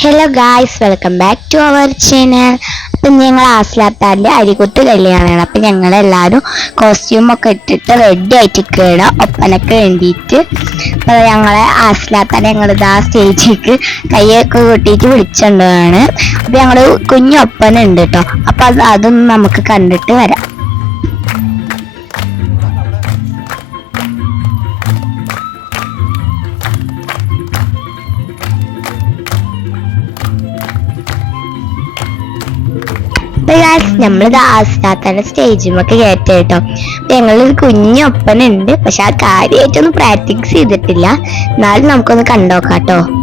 Hello guys welcome back to our channel അപ്പം ഞങ്ങൾ ആസ്ലാത്താന്റെ അരികുത്ത് കല്യാണമാണ് അപ്പം ഞങ്ങളെല്ലാവരും കോസ്റ്റ്യൂമൊക്കെ ഇട്ടിട്ട് റെഡി ആയിട്ട് കയറണം ഒപ്പനൊക്കെ വേണ്ടിയിട്ട്. അപ്പോൾ ഞങ്ങളെ ആസ്ലാത്താൻ ഞങ്ങളിതാ സ്റ്റേജിലേക്ക് കയ്യൊക്കെ കൂട്ടിയിട്ട് വിളിച്ചുകൊണ്ടാണ് അപ്പം ഞങ്ങൾ കുഞ്ഞൊപ്പന ഉണ്ട് കേട്ടോ അപ്പം അത് അതൊന്ന് നമുക്ക് കണ്ടിട്ട് വരാം. അപ്പോൾ ഗാസ് നമ്മളിത് ആസ്നാത്താന്റെ സ്റ്റേജുമൊക്കെ കയറ്റ കേട്ടോ. ഞങ്ങളൊരു കുഞ്ഞൊപ്പനുണ്ട് പക്ഷെ ആ കാര്യമായിട്ടൊന്നും പ്രാക്ടീസ് ചെയ്തിട്ടില്ല. എന്നാലും നമുക്കൊന്ന് കണ്ടോക്കാട്ടോ. കേട്ടോ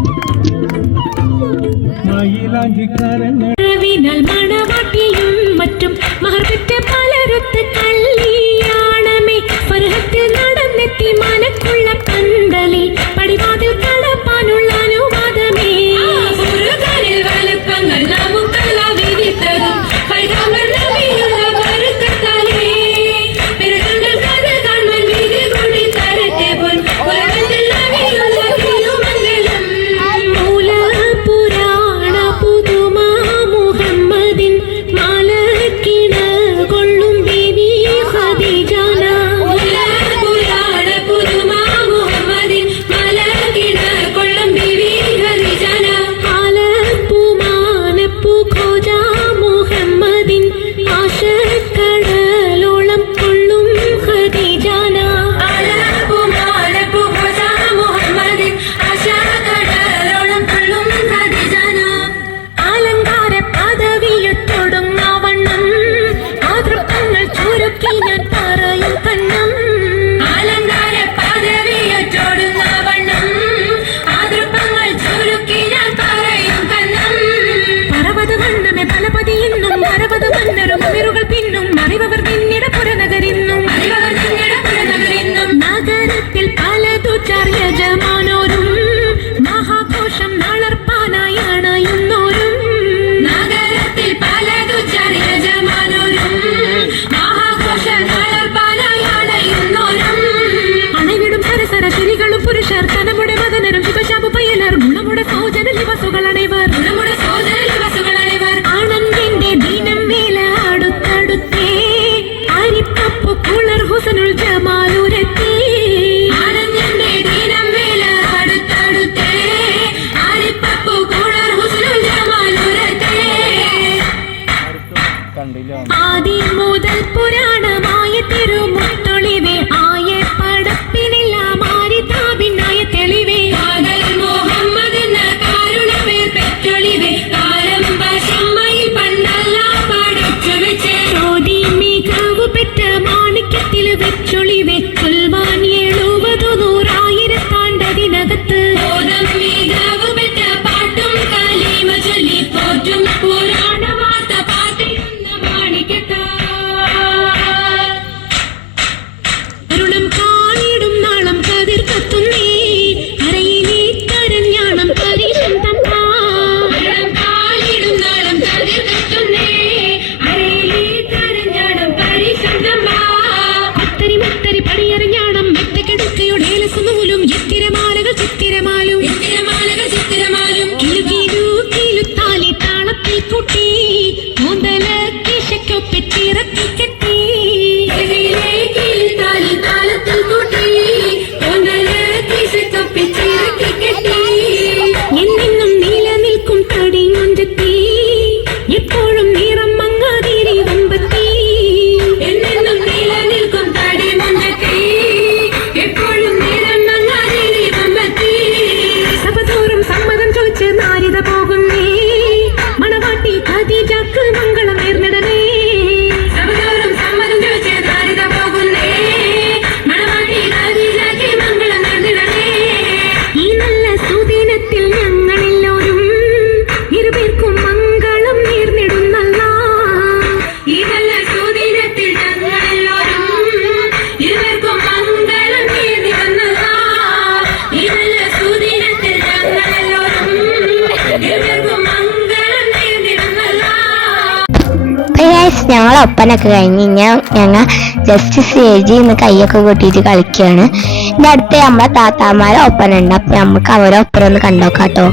ഗൈസ് ഞങ്ങൾ ഒപ്പനൊക്കെ കഴിഞ്ഞ് ഞാൻ ഞങ്ങൾ ജസ്റ്റ് സ്റ്റേജിൽ നിന്ന് കൈയൊക്കെ കൂട്ടിയിട്ട് കളിക്കുകയാണ് എന്റെ അടുത്ത് നമ്മളെ താത്താമാരെ ഒപ്പനുണ്ട് അപ്പം നമുക്ക് അവരെ ഒപ്പനൊന്ന് കണ്ടോക്കാട്ടോ.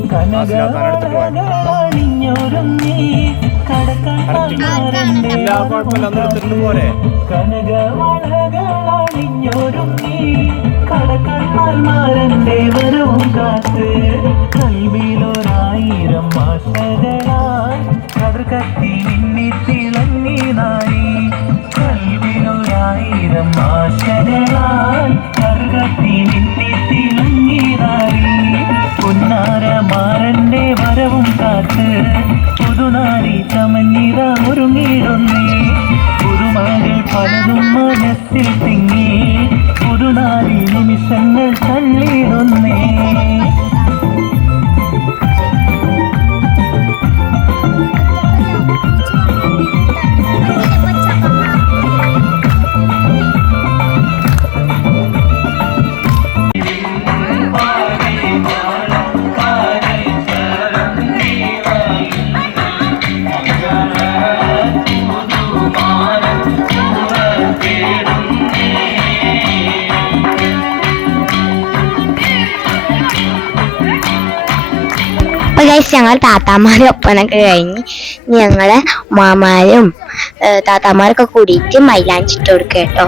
എടുത്തിട്ട് പോയാൽ ഇല്ല കുഴപ്പമില്ല ഒന്ന് എടുത്തിട്ട് പോരെ വരവും കാത്ത്. കൽവിയിലൊരായിരം ഗൈസ് ഞങ്ങൾ താത്താമാരും ഒപ്പനൊക്കെ കഴിഞ്ഞ് ഞങ്ങളെ മാമാരും താത്താമാരൊക്കെ കൂടിയിട്ട് മൈലാഞ്ചിട്ട് കൊടുക്കുക കേട്ടോ.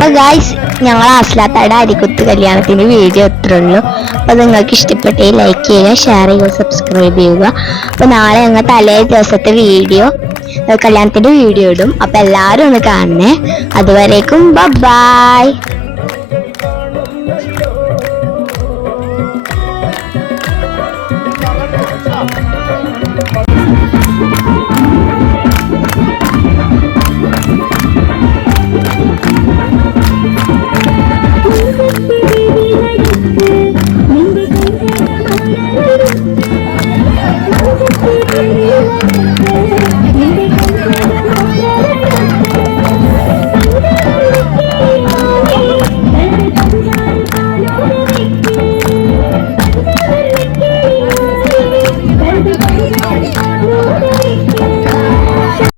അപ്പൊ ഗായ്സ് ഞങ്ങൾ ആസ്ലാത്തയുടെ അരിക്കുത്ത് കല്യാണത്തിന്റെ വീഡിയോ ഇത്രേ ഉള്ളൂ. അപ്പൊ നിങ്ങൾക്ക് ഇഷ്ടപ്പെട്ടേ ലൈക്ക് ചെയ്യുക ഷെയർ ചെയ്യുക സബ്സ്ക്രൈബ് ചെയ്യുക. അപ്പൊ നാളെ ഞങ്ങൾ തലേ ദിവസത്തെ വീഡിയോ കല്യാണത്തിന്റെ വീഡിയോ ഇടും. അപ്പൊ എല്ലാരും ഒന്ന് കാണണേ. അതുവരേക്കും ബൈ